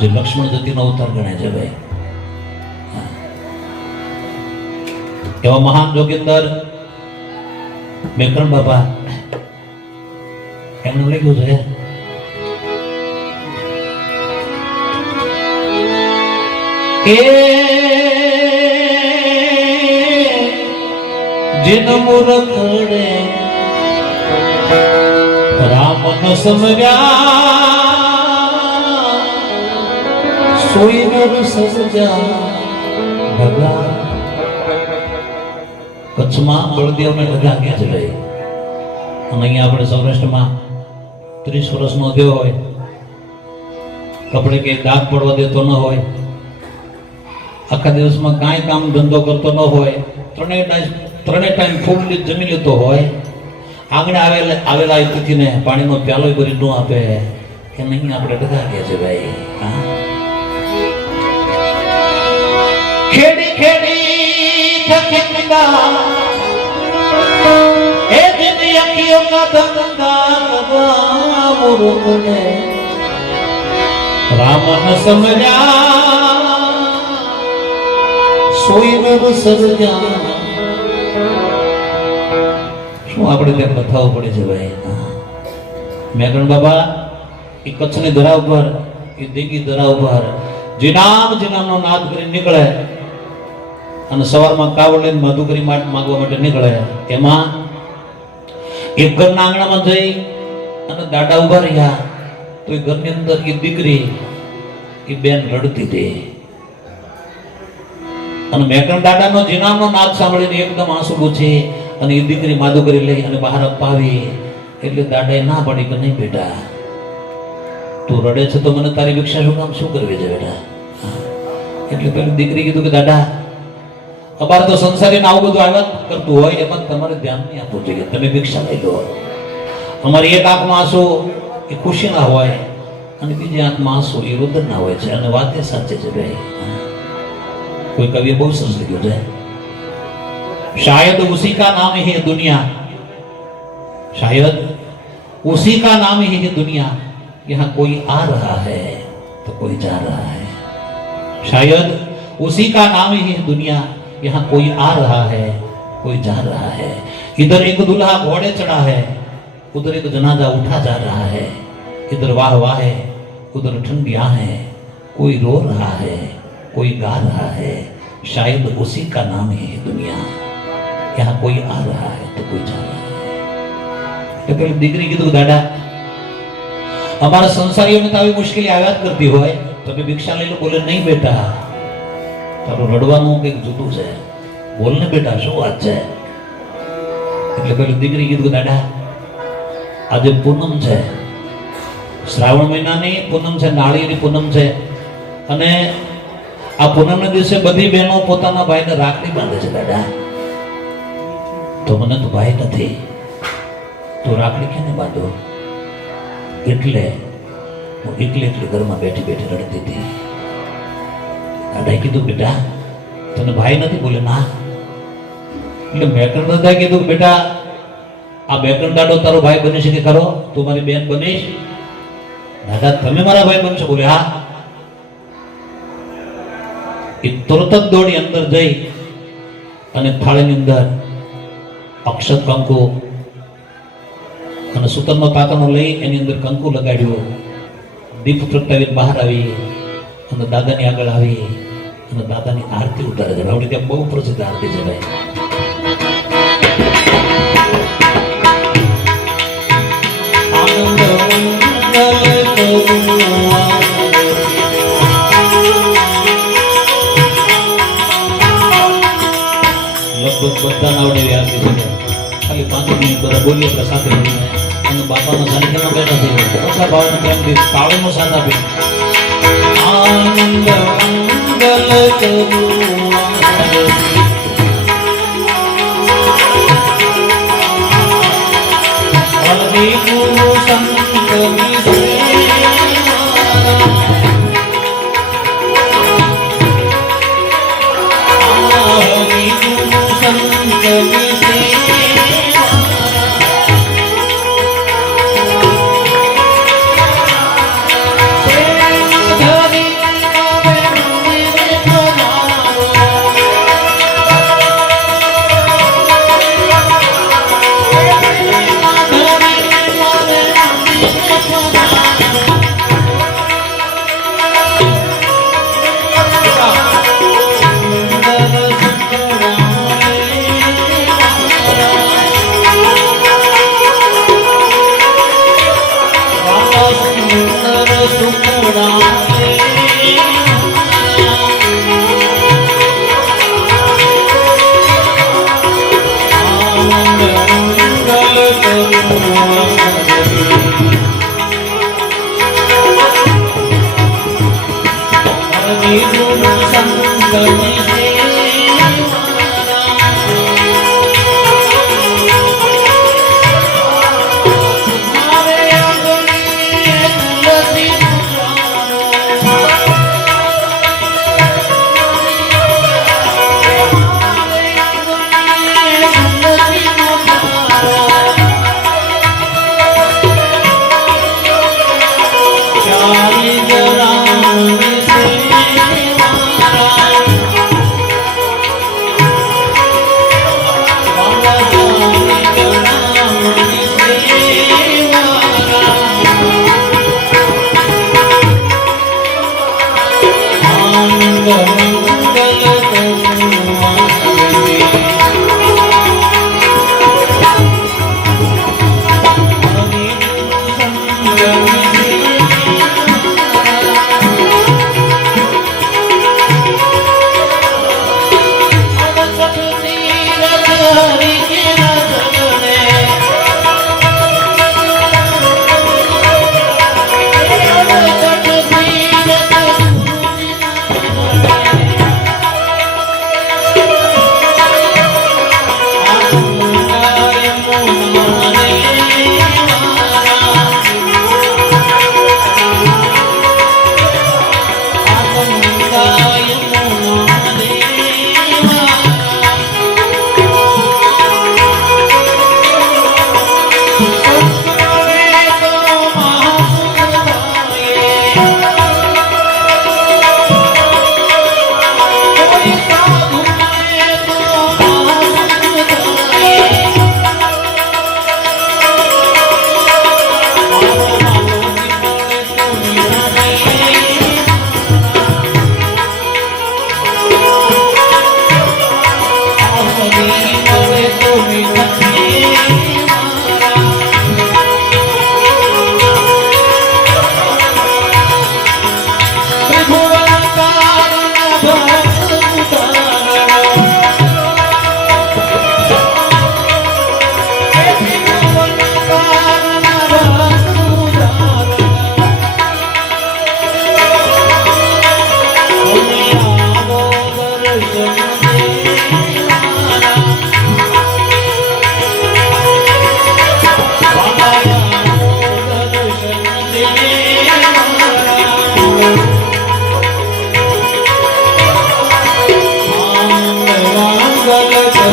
જે લક્ષ્મણ દત્તીનો અવતાર ગણાય છે ભાઈ. એવા મહાન જોગીન્દર મેકરણ બાપા એમનું લખ્યું છે કે जिन मूर्खड़े राम न समझा सोई नर सजा भगा. કચ્છમાં બળદેવને લગા ગયા છે ભાઈ. અને અહીંયા આપણે સૌરાષ્ટ્રમાં 30 વર્ષનો થયો હોય, કપડે કે દાગ પડવા દેતો ન હોય, આખા દિવસમાં કાંઈ કામ ધંધો કરતો ન હોય, ત્રણે ટાઈમ ફૂલ જમી લેતો હોય, આંગણે આવેલા અતિથિને પાણીનો પ્યાલો ભરી ન આપે, કે નહીં આપણે લગા ગયા છે ભાઈ. ખેડી ખેડી થકીંદા એ દિન અખિયો કા ધંધા મુરુકને રામ ન સમજ્યા સોઈ નર સજા. શું આપણે ત્યાં કથાઓ પડે છે ભાઈ. મેઘણ બાબા એ કચ્છની ધરા ઉપર, એ દીઘી ધરા ઉપર જીનામનો નાદ કરી નીકળે અને સવારમાં કાવડ લઈને મધુકરી માંગવા માટે નીકળે. એમાં એક ઘરના આંગણામાં જઈ અને દાદા ઉભા રહ્યા તો એ ઘરની અંદર એ દીકરી એ બેન રડતી હતી અને મેકરણ દાદાનો જીનાનો નાદ સાંભળીને એકદમ આંસુ પૂછી અને એ દીકરી માદુકરી લઈ અને બહાર અપાવી એટલે દાદાએ ના પડી કે નહીં બેટા, તું રડે છે તો મને તારી ભિક્ષા શું કામ શું કરવી છે બેટા? એટલે પેલી દીકરી કીધું કે દાદા, અમારે તો સંસારીને આવું બધું આવ્યા કરતું હોય એમાં તમારે ધ્યાન નહીં આપવું જોઈએ, તમે ભિક્ષા લઈ લો. અમારી એક આંખમાં આંસુ એ ખુશીના હોય અને બીજી આંખમાં આંસુ એ રુદનના હોય છે. અને વાત એ સાચી છે ભાઈ. કોઈ કવિએ બહુ સરસ લખ્યું છે, શાયદ ઉસી કા નામ હી દુનિયા, शायद उसी का नाम ही है दुनिया, यहाँ कोई आ रहा है तो कोई जा रहा है. शायद उसी का नाम ही है दुनिया, यहाँ कोई आ रहा है कोई जा रहा है. इधर एक दूल्हा घोड़े चढ़ा है, उधर एक जनाजा उठा जा रहा है. इधर वाह वाह है, उधर ठंडी है, कोई रो रहा है कोई गा रहा है. शायद उसी का नाम ही है दुनिया, यहाँ कोई आ रहा है तो कोई जा रहा है. પેલી દીકરી કીધું દાદા, અમારા સંસારીઓને તો આવી મુશ્કેલી આવ્યા જ કરતી હોય, તમે ભિક્ષા લઈ લો. બોલે નહીં બેટા, તારું રડવાનું કંઈક જુદું છે, બોલ ને બેટા શું વાત છે? એટલે પેલી દીકરી કીધું દાદા, આજે પૂનમ છે, શ્રાવણ મહિનાની પૂનમ છે, નાળિયેરની પૂનમ છે, અને આ પૂનમના દિવસે બધી બહેનો પોતાના ભાઈને રાખડી બાંધે છે દાદા. તો મને તો ભાઈ નથી, તો રાખડી કેને બાંધો? એટલે હું એકલી એકલી ઘરમાં બેઠી બેઠી રડતી હતી. દાદાએ કીધું બેટા તને ભાઈ નથી? બોલે ના. એટલે મેકરણ દાદાએ કીધું બેટા આ મેકરણ દાદો તારો ભાઈ બની શકે ખરો? તું મારી બેન બનીશ? દાદા તમે મારા ભાઈ બનશો? બોલે હા. એ તરત જ દોડી અંદર જઈ અને થાળીની અંદર અક્ષત કંકુ અને સૂતરનો તાતણો લઈ એની અંદર કંકુ લગાડ્યું, દીપ પ્રગટાવી બહાર આવી અને દાદાની આગળ આવી અને દાદાની આરતી ઉતારે છે. આપણે ત્યાં બહુ પ્રસિદ્ધ આરતી છે ભાઈ. લગભગ બધાને આવડે એવી આરતી છે. ખાલી 5 મિનિટ બધા બોલીએ આપણે સાથે મળીને અને બાપાના સાનિધ્યમાં બેઠા થઈએ, બધા ભાવનો પ્રેમથી તાળીનો સાથ આપી આનંદ મંગલ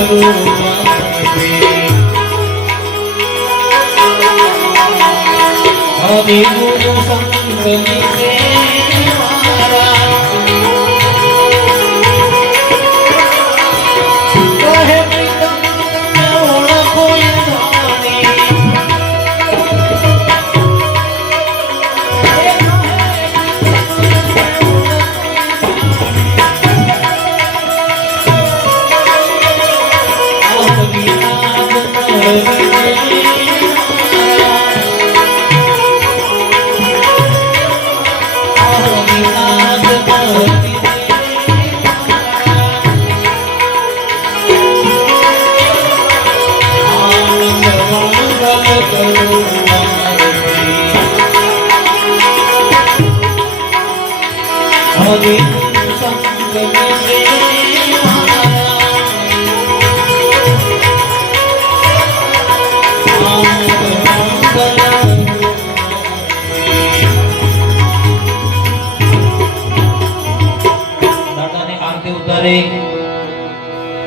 કરું હરિ ગુરુ સંગની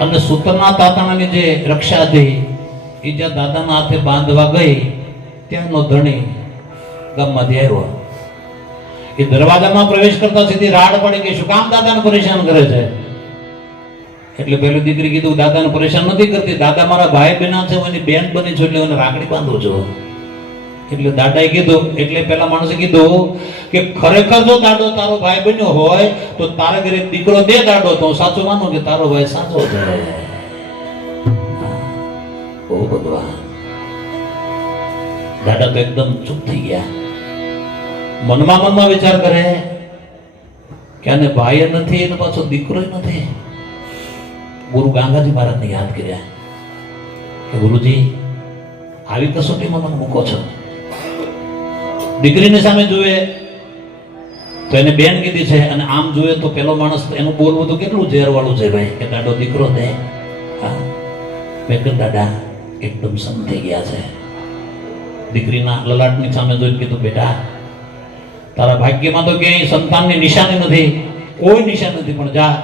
અને સૂતરના તાતાણાની જે રક્ષા થઈ એ જ્યાં દાદાના હાથે બાંધવા ગઈ ત્યાંનો ધણી ગામમાંથી આવ્યો. એ દરવાજામાં પ્રવેશ કરતા સીધી રાડ પડી ગઈ, શું કામ દાદાને પરેશાન કરે છે? એટલે પેલી દીકરી કીધું દાદાને પરેશાન નથી કરતી, દાદા મારા ભાઈ બહેના છે, એની બેન બની છું એટલે એને રાખડી બાંધું છું. એટલે દાદાએ કીધું, એટલે પેલા માણસે કીધું કે ખરેખર જો દાદો તારો ભાઈ બન્યો હોય તો તારા ઘરે દીકરો દે દાદો, તો હું સાચું માનું કે તારો ભાઈ સાચો છે. ઓ ભગવાન, દાદા તો એકદમ ચૂપ થઈ ગયા. મનમાં વિચાર કરે કે આને ભાઈ નથી એને પાછો દીકરો નથી. ગુરુ ગાંગાજી મહારાજને યાદ કર્યા કે ગુરુજી આવી કસોટીમાં મને મૂકો છો. દીકરીની સામે જુએ તો એને બેન કીધી છે, અને આમ જોઈએ તો પેલો માણસ એનું બોલવું તો કેટલું ઝેર વાળું છે ભાઈ, કે દાદો દીકરો દે. હા, મેં દાદા એકદમ સમ થઈ ગયા છે. દીકરીના લલાટની સામે જોઈને કીધું, બેટા તારા ભાગ્યમાં તો ક્યાંય સંતાનની નિશાની નથી, કોઈ નિશાન નથી, પણ જા,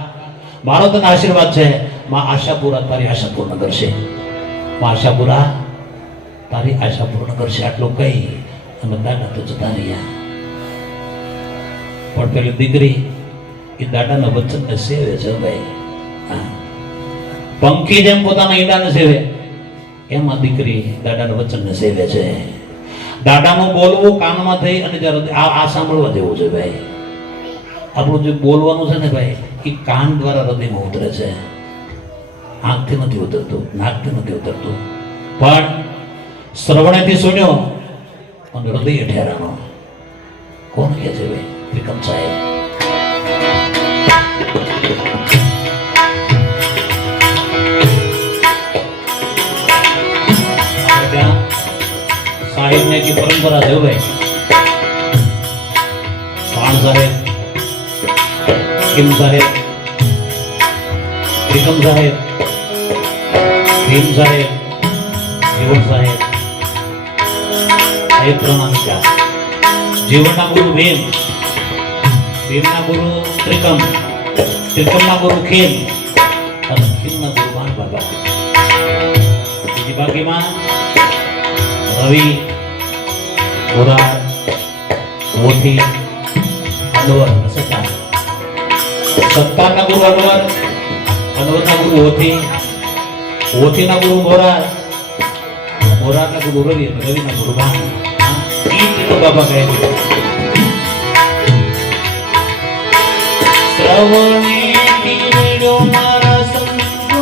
મારો તને આશીર્વાદ છે, માં આશાપુરા તારી આશા પૂર્ણ કરશે. માં આશાપુરા તારી આશા પૂર્ણ કરશે. આટલું કહી અને દાદા તો જતા રહ્યા. પણ પેલી દીકરી એ દાદાના વચનને સેવે છે ભાઈ. પંખી જેમ પોતાના ઈંડાને સેવે એમ આ દીકરી દાદાના વચનને સેવે છે. દાદાનું બોલવું કાનમાં થઈ અને આ સાંભળવા જેવું છે ભાઈ. આપણું જે બોલવાનું છે ને ભાઈ, એ કાન દ્વારા હૃદયમાં ઉતરે છે, આંખથી નથી ઉતરતું, નાકથી નથી ઉતરતું. પણ શ્રવણેથી સુન્યો અને હૃદય ઠેરાનો. કોણ કહે છે ભાઈ? વિક્રમ સાહેબ. સાહેબ ને की परंपरा है भाई. पाण साहेब, किम साहेब, विक्रम साहेब, भीम साहेब, जीवन साहेब, साहेब प्रणामिका. जीवनना गुरु भीम, भीमना गुरु त्रिकम, त्रिकमना गुरु खीम, અને ખીમના ગુરુ બાણ બાબા. બીજી બાકીમાં રવિ, ગોરા, મોતી, અનવર, સત્તા. સત્તાના ગુરુ અનવર, અનવરના ગુરુ હોથી, હોથીના ગુરુ મોરા, મોરાના ગુરુ રવિ, રવિના ગુરુ બાણ. બાબા કહે છે શ્રવણે તીડો મારા સંતો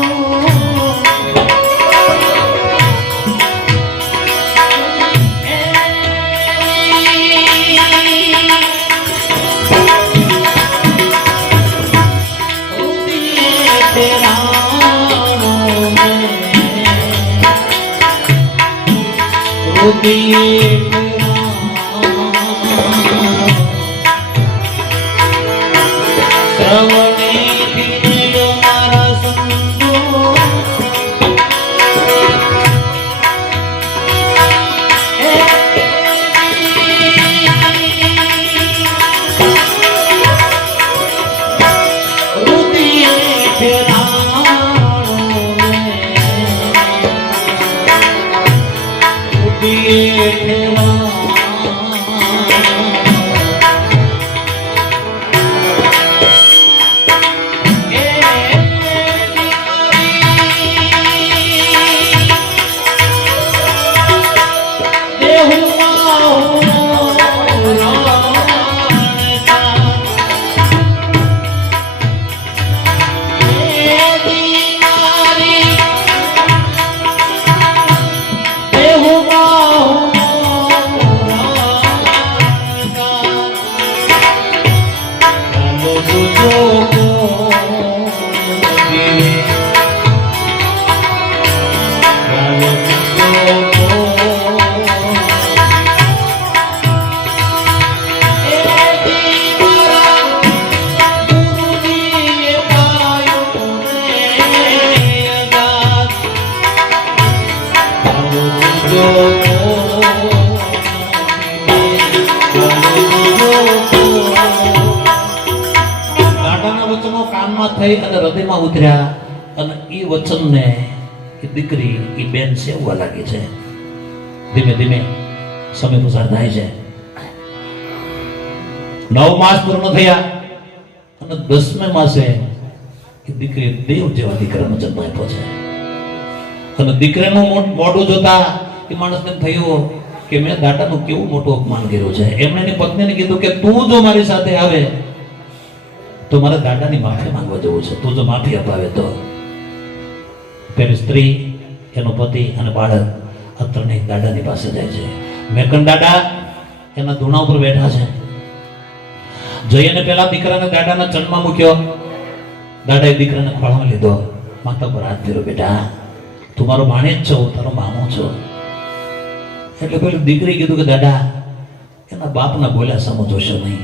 વચનો કાનમાં થઈ અને હૃદયમાં ઉતર્યા અને એ વચનને એ દીકરી એ બેન સેવવા લાગી છે. ધીમે ધીમે સમય પસાર થાય છે. 9 માસ પૂર્ણ થયા અને 10મે માસે એ દીકરી દેવ જેવા દીકરાનો જન્મ આપ્યો છે. અને દીકરાનું મોઢું જોતા એ માણસને થયું કે મેં દાદાનું કેવું મોટું અપમાન કર્યું છે. એમણે એની પત્નીને કીધું કે તું જો મારી સાથે આવે તો મારે દાદાની માફી માંગવા જવું છે. તું જો માફી અપાવે તો. પેલી સ્ત્રી, એનો પતિ અને બાળક આ ત્રણેય દાદાની પાસે જાય છે. મેકન દાદા એના ધૂણા ઉપર બેઠા છે. જઈને પેલા દીકરાને દાદાના ચરણમાં મૂક્યો. દાદાએ દીકરાને ખોળામાં લીધો, માથા પર હાથ ફેર્યો. બેટા, તું મારો ભાણેજ છો, તારો મામો છો. એટલે પેલી દીકરી કીધું કે દાદા એના બાપના બોલ્યા સામો જોશો નહીં.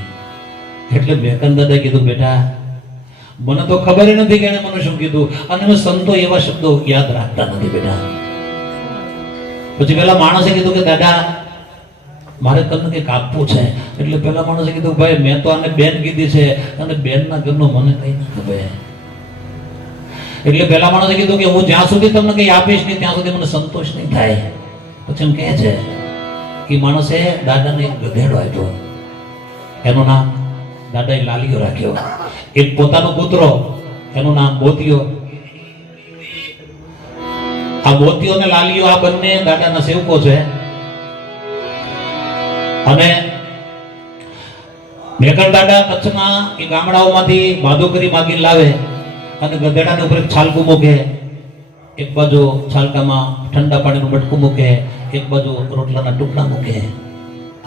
એટલે મેકન દાદાએ કીધું બેટા મને તો ખબર નથી કે એને મને શું કીધું, અને મેં સંતો એવા શબ્દો યાદ રાખતા નથી બેટા. પછી પેલા માણસે કીધું કે દાદા મારે તમને કંઈક આપવું છે. એટલે પેલા માણસે કીધું ભાઈ મેં તો આને બેન કીધી છે અને બેનના ઘરનું મને કઈ ના ખબર. એટલે પેલા માણસે કીધું કે હું જ્યાં સુધી તમને કઈ આપીશ નહીં ત્યાં સુધી મને સંતોષ નહીં થાય. પછી એમ કહે છે કે માણસે દાદાને એક ગધેડો આપ્યો. એનું નામ દાદાએ લાલિયો રાખ્યો. એક પોતાનો કૂતરો, એનું નામ મોતિયો. આ મોતિયો અને લાલિયો આ બંને દાદાના સેવકો છે. અને મેકર દાદા કચ્છના એ ગામડાઓમાંથી ભાદુકરી માગીને લાવે અને ગધેડાને ઉપર એક છાલકું મૂકે. એક બાજુ છાલકામાં ઠંડા પાણીનું મટકું મૂકે, એક બાજુ રોટલાના ટુકડા મૂકે.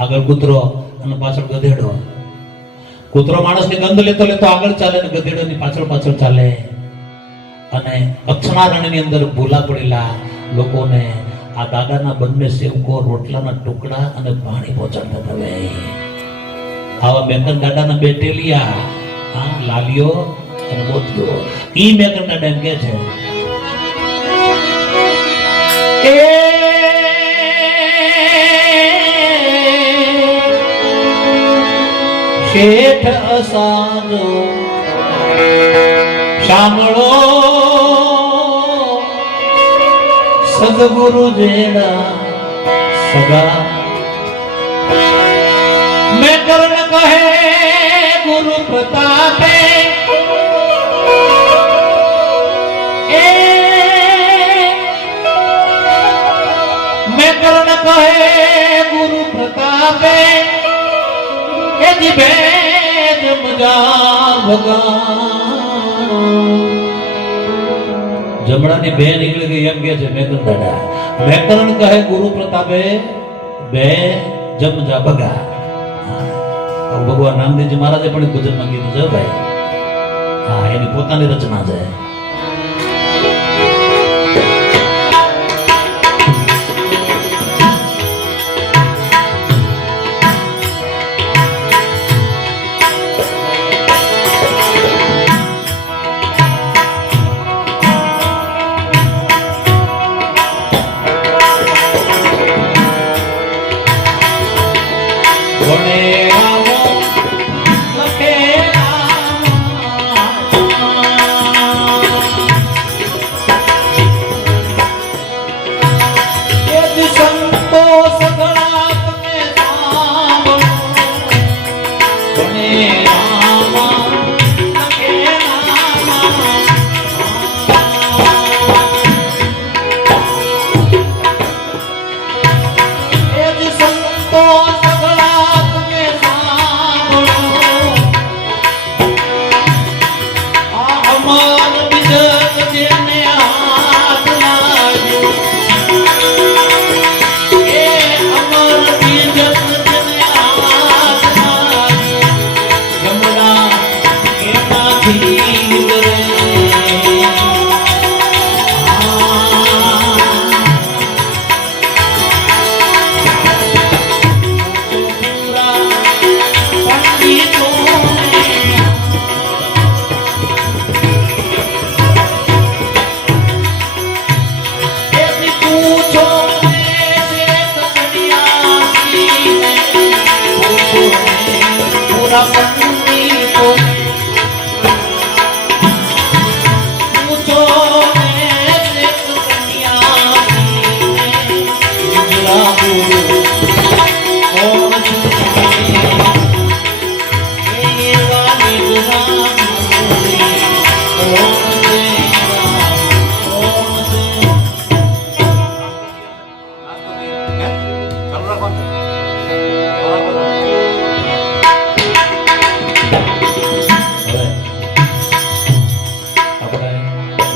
આગળ કૂતરો અને પાછળ ગધેડો. કૂતરો માણસની ગંધ લેતો લેતો આગળ ચાલે અને ગધેડોની પાછળ પાછળ ચાલે. અને કચ્છના રણની અંદર ભૂલા પડેલા લોકોને આ દાદાના બંને સેવકો રોટલાના ટુકડા અને પાણી પહોંચાડતા હતા. ભાઈ આવા મેકન દાદાના બે ટેલિયા, હા, લાલિયો અને મોતિયો. ઈ મેકન દાદા એમ કે છે શેઠ અસાજો સાંભળો સદગુરુ જેડા સગા. મેં કર્ણ કહે ગુરુ પ્રતાપે મેં કર્ણ કહે ગુરુ પ્રતાપે એ જી ભેદ મજા ભગા. જમણાની બે નીકળી ગઈ એમ કે છે મેકન દાદા. મેકરણ કહે ગુરુ પ્રતાપે બે જમ જા ભગા. ભગવાન રામદેવજી મહારાજે પણ ભજનમાં કીધું છે ભાઈ. હા, એની પોતાની રચના છે.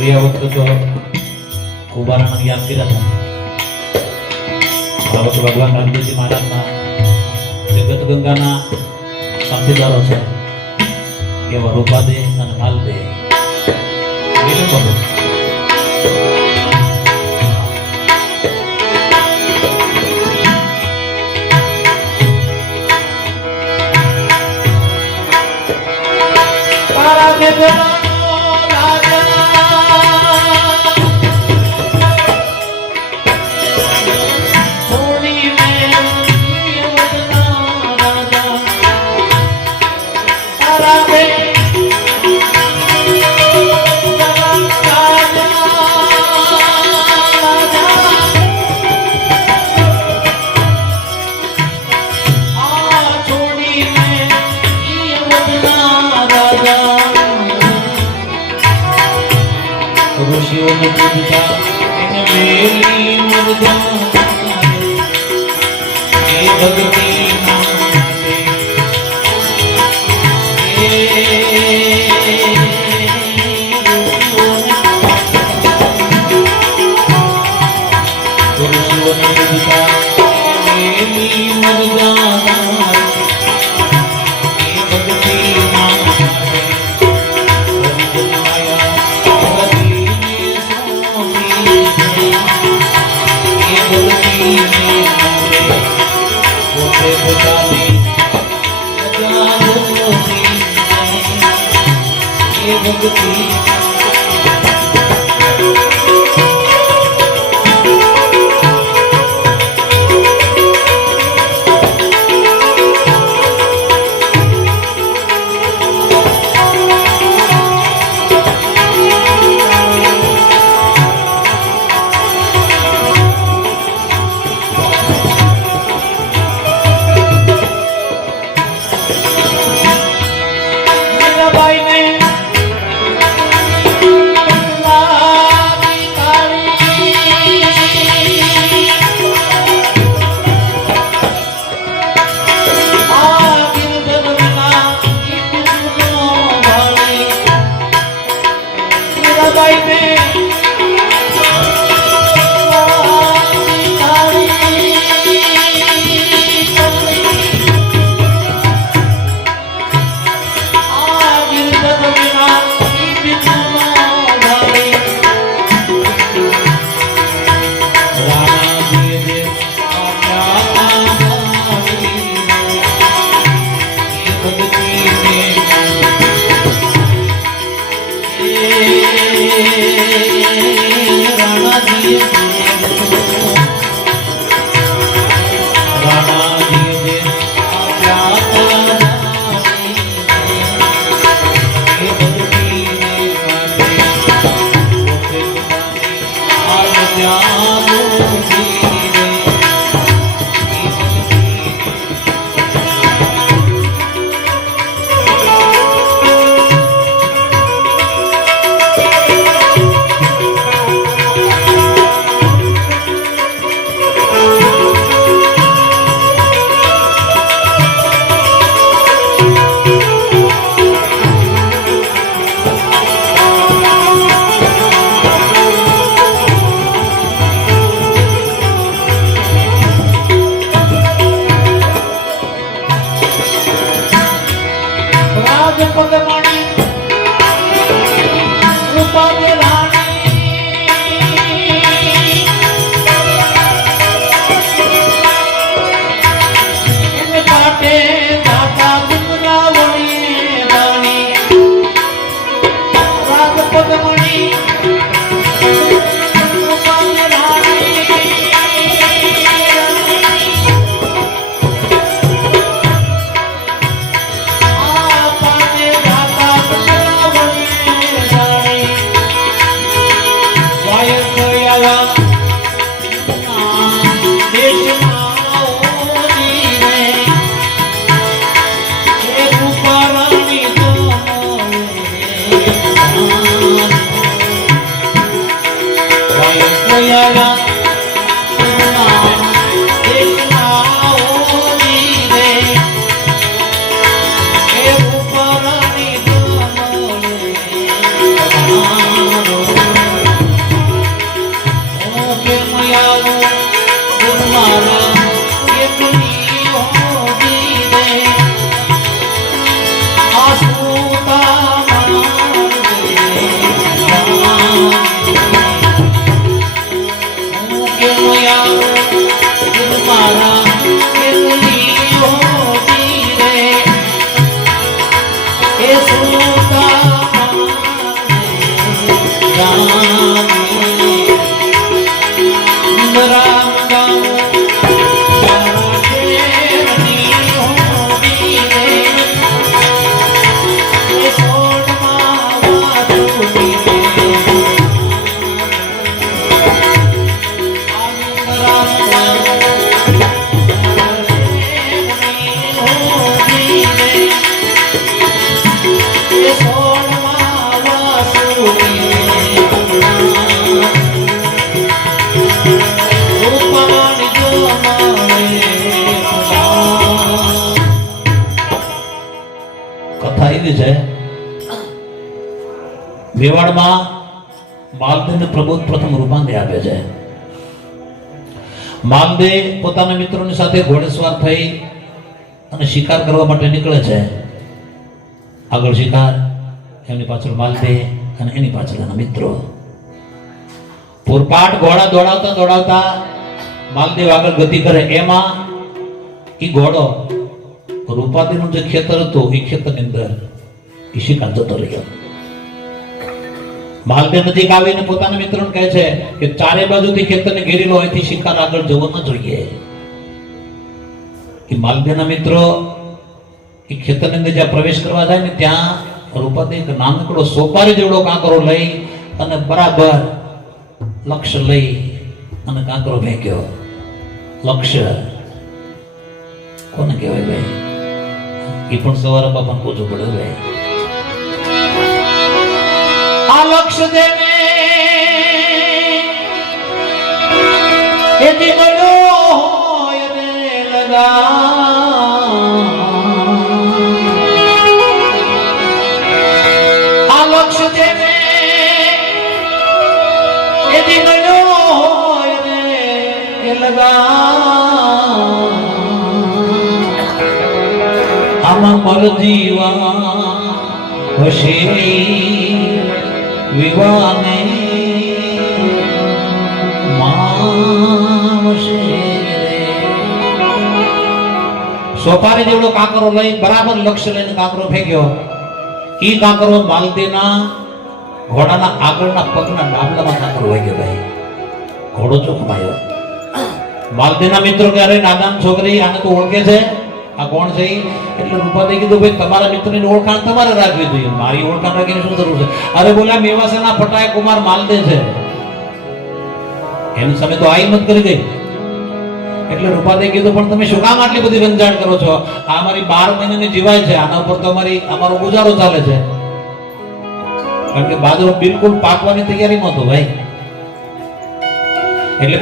ગયા વખતે તો કુંભારાને યાદ કર્યા હતા. આ વખતે ભગવાન રામદેવજી મહારાજના જગત ગંગાના સાથીદારો છે એવા રૂપા દે અને માલ દે બીજું બધું ऋषियों पूछा मेरी मर्दा भक्ति મેવાડમાં માલદેવને પ્રબોધ પ્રથમ રૂપાંતર આપે છે. માલદેવ પોતાના મિત્રોની સાથે ઘોડેસવાર થઈ અને શિકાર કરવા માટે નીકળે છે. આગળ શિકાર, એમની પાછળ માલદેવ અને એની પાછળ એના મિત્રો. પૂરપાટ ઘોડા દોડાવતા દોડાવતા માલદેવ આગળ ગતિ કરે. એમાં એ ઘોડો રૂપાદીનું જે ખેતર હતું એ ખેતરની અંદર એ શિકાર જતો રહ્યો. માલદેવ નજીક આવીને પોતાના મિત્રોને કહે છે કે ચારે બાજુથી ખેતરને ઘેરી લો, અહીંથી શિકાર આગળ જવો ન જોઈએ. એ માલદેવના મિત્રો એ ખેતરની અંદર જ્યાં પ્રવેશ કરવા જાય ને ત્યાં રૂપાદેવ એક નાનકડો સોપારી જેવડો કાંકરો લઈ અને બરાબર લક્ષ્ય લઈ અને કાંકરો ફેંક્યો. લક્ષ્ય કોને કહેવાય ભાઈ? એ પણ સવારે બાપાને પૂછવું પડે ભાઈ. આ લક્ષ્ય દેને એથી મળ્યો હોય રે લગા. આ લક્ષ્ય દેને એથી મળ્યો હોય રે લગા. આમાં મર જીવા હશે વિવાને મામશે. સોપારી જેવડો કાંકરો લઈ બરાબર લક્ષ્ય લઈને કાંકરો ફેંક્યો. ઈ કાંકરો માલદેવના ઘોડાના આગળના પગના ડાબલામાં કાંકરો વાગ્યો ભાઈ. ઘોડો ચોખમાયો. માલદેવના મિત્રો કે અરે નાદાન છોકરી, આને તો ઓળખે છે, આ કોણ છે? એટલે રૂપાદેવી કીધું ભાઈ તમારા મિત્રની ઓળખાણ તમારે રાખવી જોઈએ, મારી ઓળખાણ રાખીને શું જરૂર છે? અરે બોલ્યા મેવાસાના ફટાય કુમાર માલદેવ છે. એની સામે તો આ હિંમત કરી ગઈ. એટલે રૂપાદેવી કીધું પણ તમે શું કામ આટલી બધી રંજાડ કરો છો? આ અમારી 12 મહિનાની જીવાય છે, આના ઉપર તો અમારો ગુજારો ચાલે છે. કારણ કે બાજરો બિલકુલ પાકવાની તૈયારીમાં હતો ભાઈ. એટલે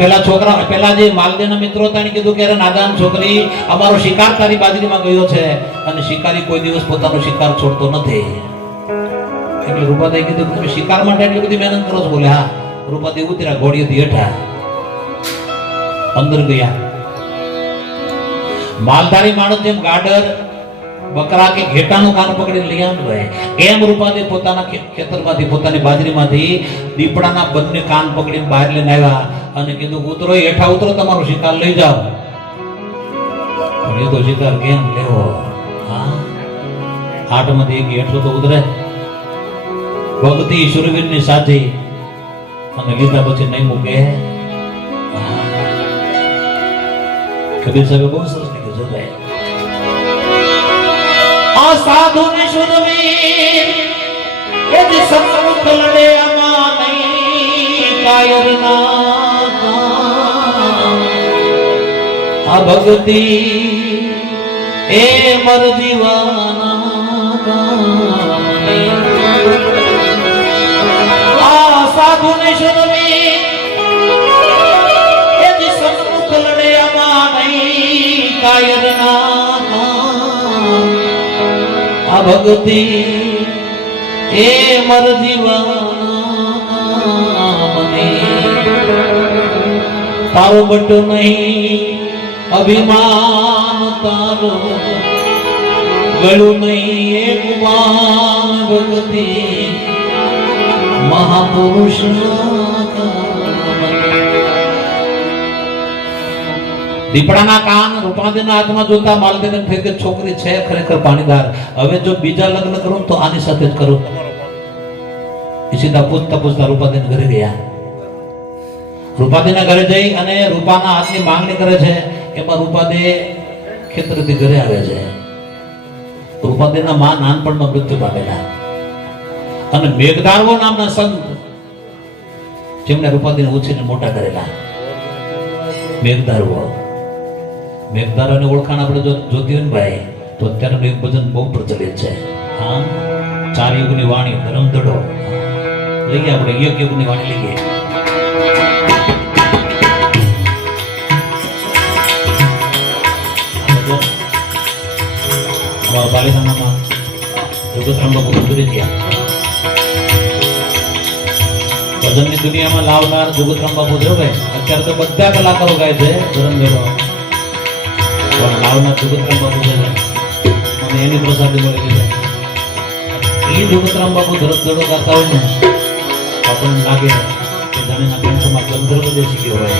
પેલા જે માલદેવના મિત્રો હતા એને કીધું કે અરે નાદાન છોકરી, અમારો શિકાર તારી બાજરીમાં ગયો છે અને શિકારી કોઈ દિવસ પોતાનો શિકાર છોડતો નથી. એટલે રૂપાદેવી કીધું તમે શિકાર માટે એટલી બધી મહેનત કરો છો? બોલે હા. રૂપાદેવી ઉતર્યા ઘોડીએથી હેઠા, અંદર ગયા. માલધારી માણસ જેમ ગાડર બકરા કે ઘેટાનું કાન પકડીને લઈ આવે એમ રૂપાદેવી પોતાના ખેતરમાંથી પોતાની બાજરીમાંથી દીપડાના બંને કાન પકડીને બહાર લઈને આવ્યા અને કીધું ઉતરો, હેઠા ઉતરો, તમારો શિકાર લઈ જાઓ. એ તો શિકાર કેમ લેવો? હા, આઠમાંથી એક હેઠો તો ઉતરે. ભક્તિ શુરવીરની સાથી અને લીધા પછી નહીં મૂકે. કબીર સાહેબ બહુ સરસ લીધું છે ભાઈ. આ સાધુ ને શુરવીર એ જે સન્મુખ લડે આમાં નહીં કાયર ના. આ ભક્તિ એ મર જીવાના. આ સાધુ ને શુરવીર એ જે સન્મુખ લડે આમાં નહીં કાયર ના. આ ભક્તિ એ મર જીવાના. મને તારો બટ નહીં અભિમાન, તારો ગળું નહીં એ ગુમાન. ભક્તિ મહાપુરુષ દીપડાના કાન રૂપાદેવના હાથમાં જોતા માલદેવને થઈ કે છોકરી છે ખરેખર પાણીદાર. હવે જો બીજા લગ્ન કરું તો આની સાથે જ કરું. એ સીધા પૂછતા પૂછતા રૂપાદેવના ઘરે ગયા. રૂપાદેવના ઘરે જઈ અને રૂપાના હાથની માંગણી કરે છે. એમાં રૂપાદેવ ખેતરથી ઘરે આવે છે. રૂપાદેવના માં નાનપણમાં મૃત્યુ પામેલા અને મેઘધારવો નામના સંત જેમને રૂપાદેવને ઉછીને મોટા કરેલા. મેઘધારોની ઓળખાણ આપણે જો જોતી હોય ને ભાઈ તો અત્યારનું એક ભજન બહુ પ્રચલિત છે. હા, 4 યુગની વાણી ધરમ દડો લઈએ, આપણે 1 યુગની વાણી લઈએ. અમારા બાલિકાનામાં યોગેશ્વર બાપુ ગુજરી ગયા. ભજનની દુનિયામાં લાવનાર જગતરામ બાપુ છે ભાઈ. અત્યારે તો બધા કલાકારો ગાય છે ધરમદેવ, પણ લાવનાર જગતરામ બાપુ છે અને એની પ્રસાદી મળી છે. એ જગતરામ બાપુ ધરત ધડો ગાતા હોય ને આપણને લાગે કે જાણે ના કંઠમાં ગંધર્વ બેસી ગયો હોય.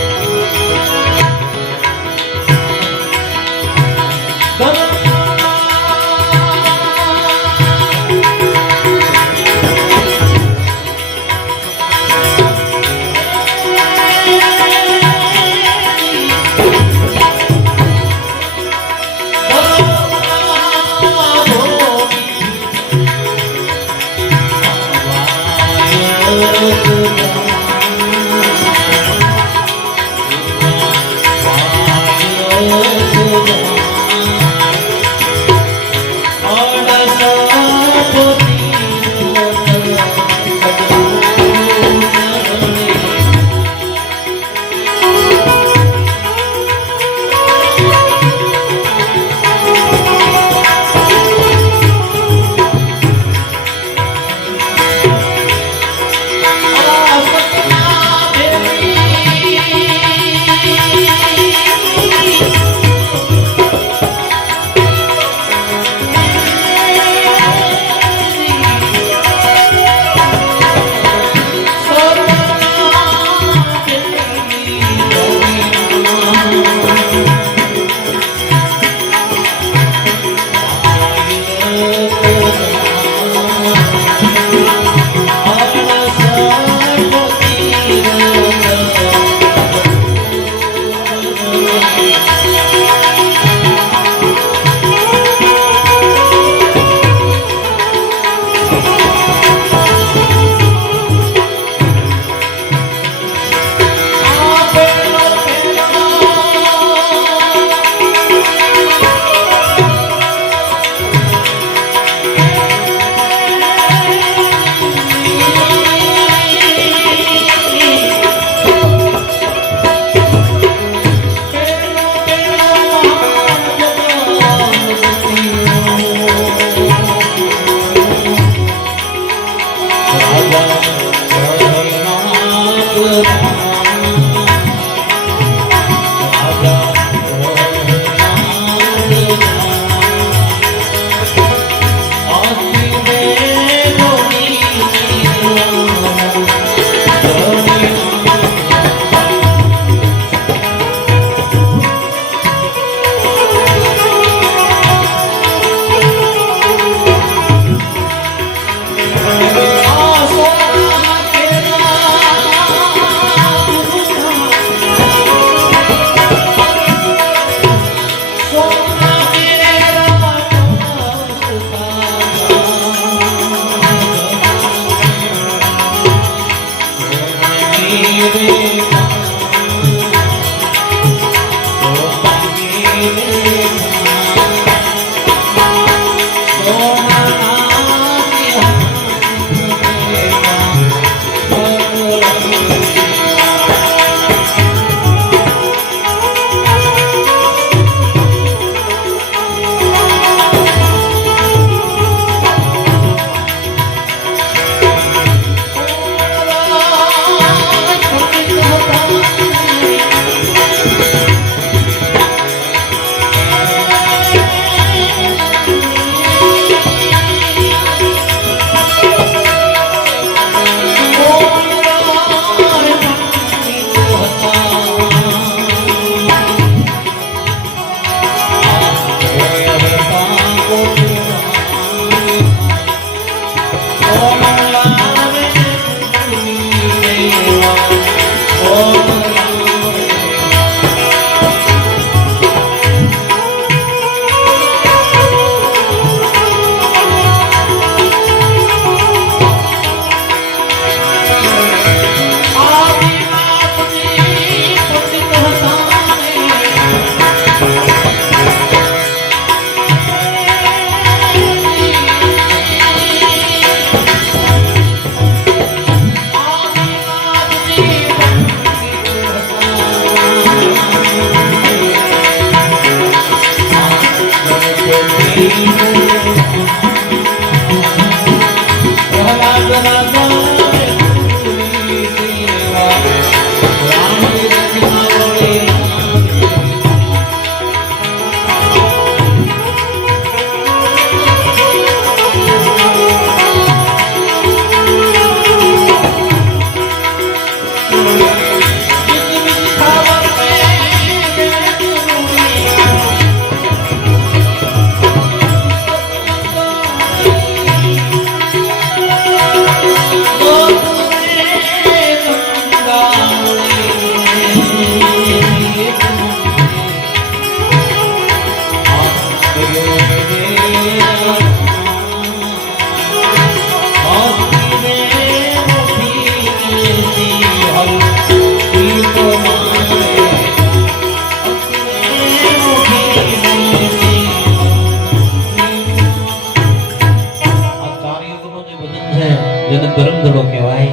જેને ધર્મધડો કહેવાય,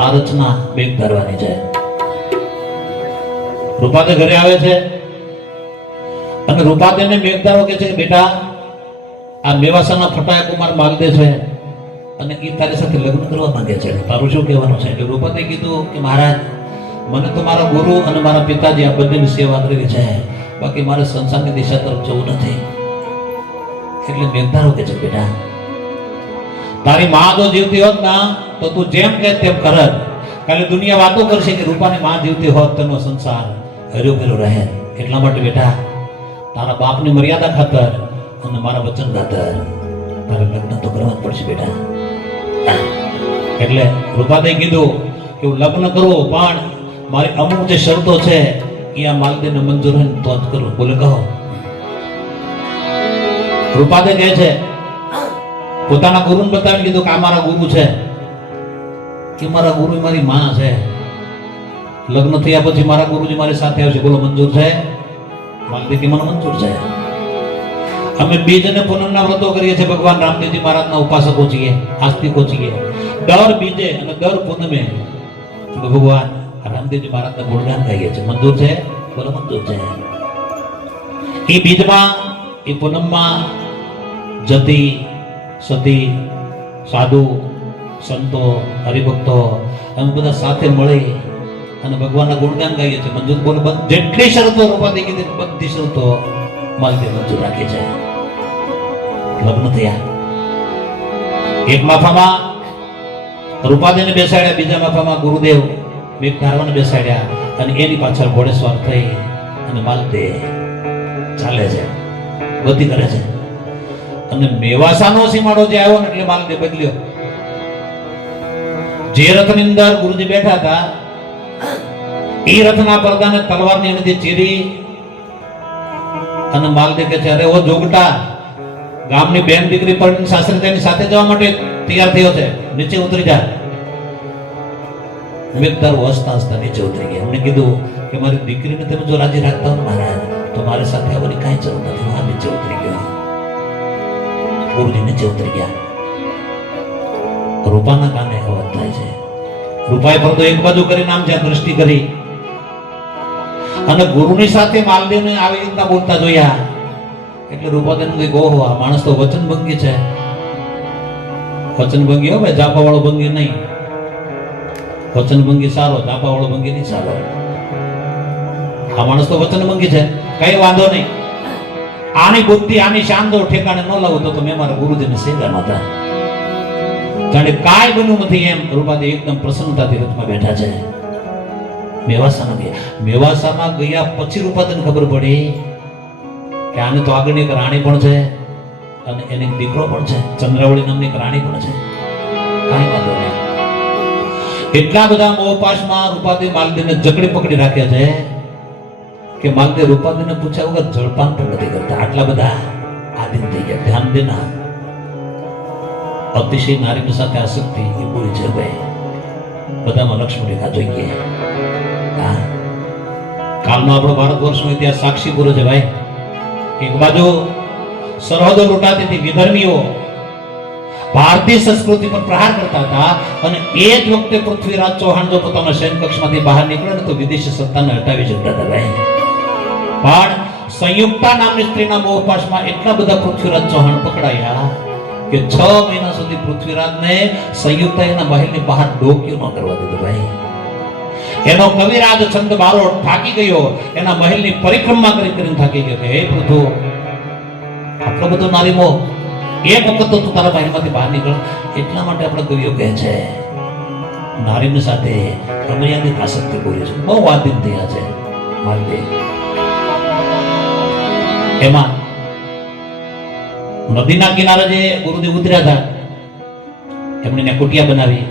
આ રચના બેગ ધારવાની છે. રૂપાદે ઘરે આવે છે અને રૂપાદેને મેઘધારો કહે છે કે બેટા, આ મેવાસાના ફટાયા કુમાર માલદે છે અને એ તારી સાથે લગ્ન કરવા માંગે છે, તારું શું કહેવાનું છે? એટલે રૂપાદે કીધું કે મહારાજ, મને તો મારા ગુરુ અને મારા પિતાજી આ બંનેની સેવા કરવી છે, બાકી મારે સંસારની દિશા તરફ જવું નથી. એટલે મેઘધારો કહે છે બેટા, તારી માં જો જીવતી હોત ના તો તું જેમ કે તેમ કરત. કાલે દુનિયા વાતો કરશે કે રૂપાની માં જીવતી હોત તેનો સંસાર હર્યો ભર્યો રહે. એટલા માટે બેટા, તારા બાપની મર્યાદા ખાતર અને મારા વચન ખાતર તારે લગ્ન તો કરવા જ પડશે બેટા. એટલે રૂપાદે કીધું કે હું લગ્ન કરું, પણ મારી અમુક જે શરતો છે એ આ માલદેને મંજૂર હોય તો જ કરું. બોલે કહો. રૂપાદે કહે છે, પોતાના ગુરુને બતાવીને કીધું કે આ મારા ગુરુ છે, કે મારા ગુરુ મારી માં છે. લગ્ન થયા પછી મારા ગુરુજી મારી સાથે આવશે. બોલો મંજૂર છે? માલદે કે મને મંજૂર છે. અમે બીજ અને પૂનમના વ્રતો કરીએ છીએ, ભગવાન રામદેવજી મહારાજના ઉપાસકો છીએ, આસ્તિકો છીએ. દર બીજે અને દર પૂનમે ભગવાન રામદેવજી મહારાજના ગુણગાન ગાઈએ છીએ. મંજૂર છે? બોલો મંજૂર છે. એ બીજમાં, એ પૂનમમાં જતી સતી, સાધુ, સંતો, હરિભક્તો અમે બધા સાથે મળી અને ભગવાનના ગુણગાન ગાઈએ છીએ. મંજૂર? બોલો. જેટલી શરતો રૂપાદે કીધી બધી શરતો માલદે મંજૂર રાખી છે. લગ્ન થયા. એક માફામાં રૂપાદેને બેસાડ્યા, બીજા માફામાં ગુરુદેવ મેઘધારવાને બેસાડ્યા અને એની પાછળ ઘોડેસવાર થઈ અને માલદે ચાલે છે, ગતિ કરે છે. અને મેવાસાનો સીમાડો જે આવ્યો ને એટલે માલદે બદલ્યો. જે રથની અંદર ગુરુજી બેઠા હતા એ રથના પડદાને તલવારની એનાથી ચીરી અને માલદે કહે છે, અરે ઓ જોગટા, ગામની બેન દીકરી પણ સાસરે તેની સાથે જવા માટે તૈયાર થયો છે, નીચે ઉતરી જા. મેઘધારો હસતા હસતા નીચે ઉતરી ગયા. એમણે કીધું કે મારી દીકરીને તમે જો રાજી રાખતા હો ને મહારાજ, તો મારી સાથે આવવાની કાંઈ જરૂર નથી. હું નીચે ઉતરી ગયો. ગુરુજી નીચે ઉતરી ગયા. રૂપાના કાને અવાજ થાય છે. રૂપાએ પર તો એક બાજુ કરીને આમ જ્યાં દ્રષ્ટિ કરી અને ગુરુની સાથે માલદેવને આવી રીતના બોલતા જોયા એટલે રૂપાદેવને કઈ ઓહો, આ માણસ તો વચનભંગી છે. વચનભંગી હો ભાઈ, જાપા વાળો ભંગી નહીં. વચનભંગી સારો, જાપા વાળો ભંગી નહીં સારો. આ માણસ તો વચનભંગી છે, કઈ વાંધો નહીં. આની બુદ્ધિ, આની શાંતો ઠેકાણે ન લાવું તો મેં મારા ગુરુજીને સેગા નહોતા. જાણે કાંઈ બન્યું નથી એમ રૂપાદે એકદમ પ્રસન્નતાથી રથમાં બેઠા છે. મેવાસામાં ગયા. મેવાસામાં ગયા પછી રૂપાદેને ખબર પડી કે આને તો આગળની એક રાણી પણ છે અને એને એક દીકરો પણ છે, ચંદ્રાવળી નામની એક રાણી પણ છે. કાંઈ વાંધો નહીં. એટલા બધા મોહપાશમાં રૂપાદે માલદેને જકડી પકડી રાખ્યા છે કે માલદે રૂપાદેને પૂછ્યા વગર જળપાન પણ નથી કરતા. આટલા બધા આધીન થઈ ગયા. ધ્યાન દેના, અતિશય નારીની સાથે આસક્તિ એ પૂરી છે ભાઈ. બધામાં લક્ષ્મણ રેખા જોઈએ. હા, કાલનો આપણો ભારત વર્ષનો ઇતિહાસ સાક્ષી પૂરો છે ભાઈ. એક બાજુ સરહદો લૂંટાતી હતી, વિધર્મીઓ ભારતીય સંસ્કૃતિ પર પ્રહાર કરતા હતા અને એ જ વખતે પૃથ્વીરાજ ચૌહાણ જો પોતાના શયનકક્ષમાંથી બહાર નીકળે ને તો વિદેશી સત્તાને હટાવી શકતા હતા ભાઈ. પણ સંયુક્તા નામની સ્ત્રીના મોહપાશમાં એટલા બધા પૃથ્વીરાજ ચૌહાણ પકડાયા કે 6 મહિના સુધી પૃથ્વીરાજને સંયુક્તા એના મહેલની બહાર ડોક્યું ન કરવા દીધું ભાઈ. એનો કવિરાજ છંદ બારોટ થાકી ગયો, એના મહેલની પરિક્રમા કરીને થાકી ગયો. હે પૃથુ, આટલો બધો નારી મોહ, એક વખત તો તું તારા મહેલમાંથી બહાર નીકળ. એટલા માટે આપણે કવિઓ કહે છે નારીની સાથે અમર્યાદિત આસક્તિ પૂરી છે. બહુ આધીન થયા છે માલદે. એમાં નદીના કિનારે જે ગુરુદેવ ઉતર્યા હતા એમણે કુટિયા બનાવી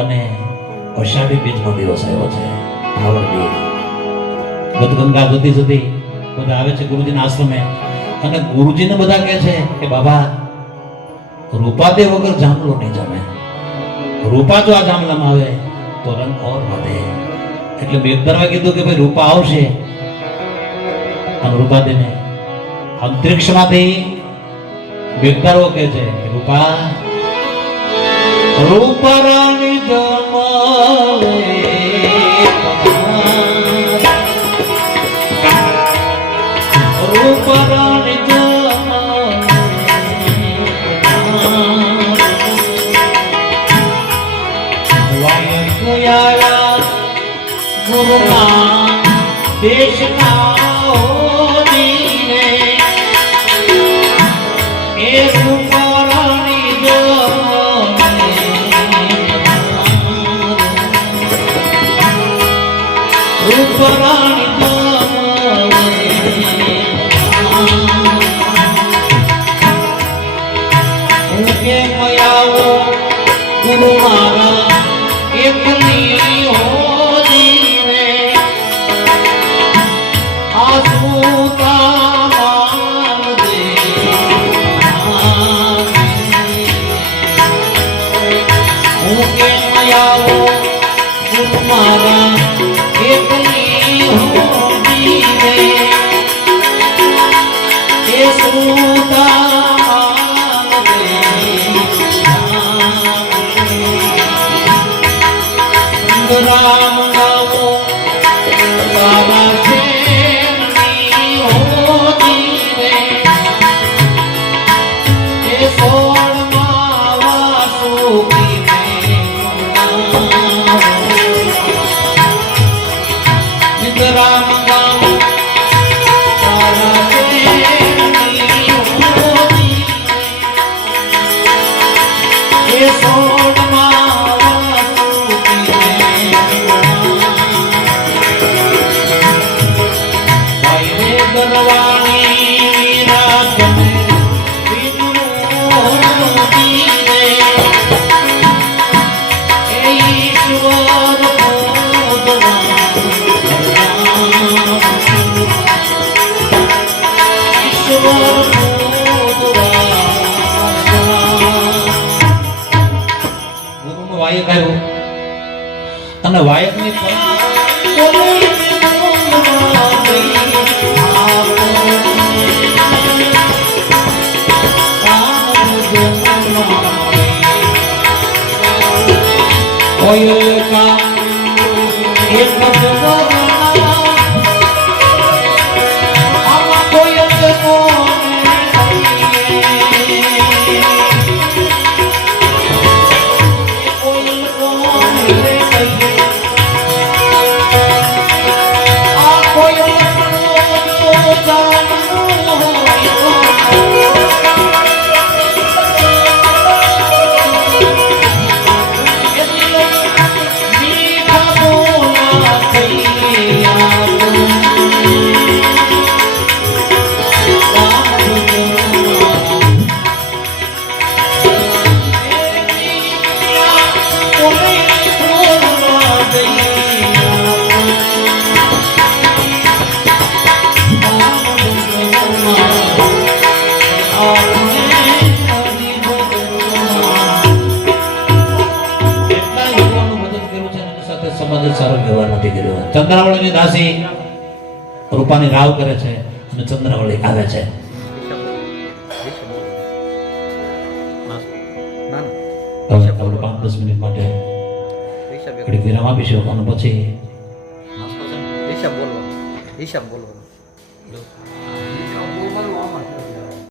અને અષાઢી બીજનો દિવસ આવ્યો છે. ગદગંગા જતી જતી બધા આવે છે ગુરુજીના આશ્રમે અને ગુરુજીને બધા કહે છે કે બાબા, રૂપાદે વગર જામલો નહીં જમે. રૂપા જો આ જામલામાં આવે તો રંગ ઓર વધે. એટલે મેઘધારવાએ કીધું કે ભાઈ રૂપા આવશે અને રૂપાદેને અંતરિક્ષમાંથી મેઘધારવો કહે છે કે રૂપા રૂપરાણી જમાવે રૂપરાણી જમાવે ગુરુના દેશના હોદીને એ રૂપરાણી હું કે મયાવો ગુરુ મારા એકલી હોદીને આસુતા મારદે હું કે મયાવો ગુરુ મારા એકલી હોદીને એ સુતા રામ નામો સારા શેરની હોદીને એ સોળમાં વાસુકીને રામ નામો સારા શેરની હોદીને એ સોળમાં વાયક આવ્યો અને વાયકની સારો વ્યવહાર નથી કર્યો. ચંદ્રાવળીની દાસી રૂપાની રાવ કરે છે અને ચંદ્રાવળી આવે છે. હવે આપણે 5-10 મિનિટ માટે વિરામ આપીશું અને પછી હિસાબ બોલવાનો